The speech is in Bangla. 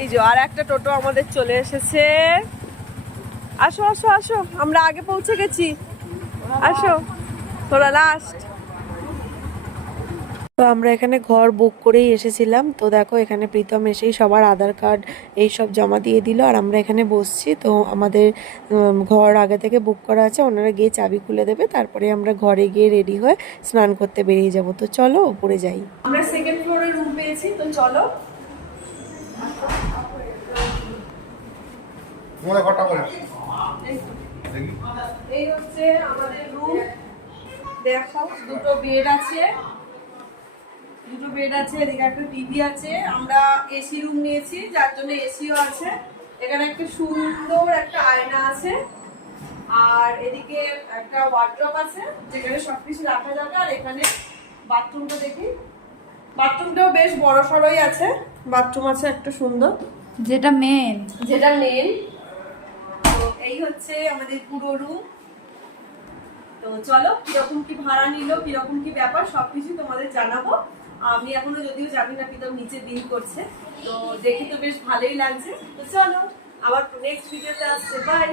এই যে আর একটা টোটো আমাদের চলে এসেছে। আসো আসো আসো, আমরা আগে পৌঁছে গেছি। আসো, তোরা লাস্ট। তো আমরা এখানে ঘর বুক করেই এসেছিলাম। তো দেখো এখানে প্রীতম এসেই সবার আধার কার্ড এইসব জমা দিয়ে দিল, আর আমরা এখানে বসছি। তো আমাদের ঘর আগে থেকে বুক করা আছে, ওনারা গিয়ে চাবি খুলে দেবে, তারপরে আমরা ঘরে গিয়ে রেডি হয়ে স্নান করতে বেরিয়ে যাব। তো চলো উপরে যাই। আমরা সেকেন্ড ফ্লোরে রুম পেয়েছি, তো চলো। এই হচ্ছে আমাদের রুম। দেখো দুটো বেড আছে, এদিকে একটা টিভি আছে। আমরা এসি রুম নিয়েছি, যার জন্য এসিও আছে। এখানে একটা সুন্দর একটা আয়না আছে, আর এদিকে একটা ওয়ার্ড্রপ আছে যেখানে সবকিছু রাখা যাবে। আর এখানে বাথরুমটা দেখি, বাথরুমটাও বেশ বড় সড়ই আছে। বাথরুম আছে একটা সুন্দর, যেটা মেন। তো এই হচ্ছে আমাদের পুরো রুম। তো চলো কিরকম কি ভাড়া নিল, কিরকম কি ব্যাপার সবকিছু তোমাদের জানাবো। আমি এখনো যদিও জানি না, প্রীতম নিচে বিল করছে। তো দেখে তো বেশ ভালোই লাগছে। তো চলো আবার নেক্সট ভিডিওতে আসছে, বাই।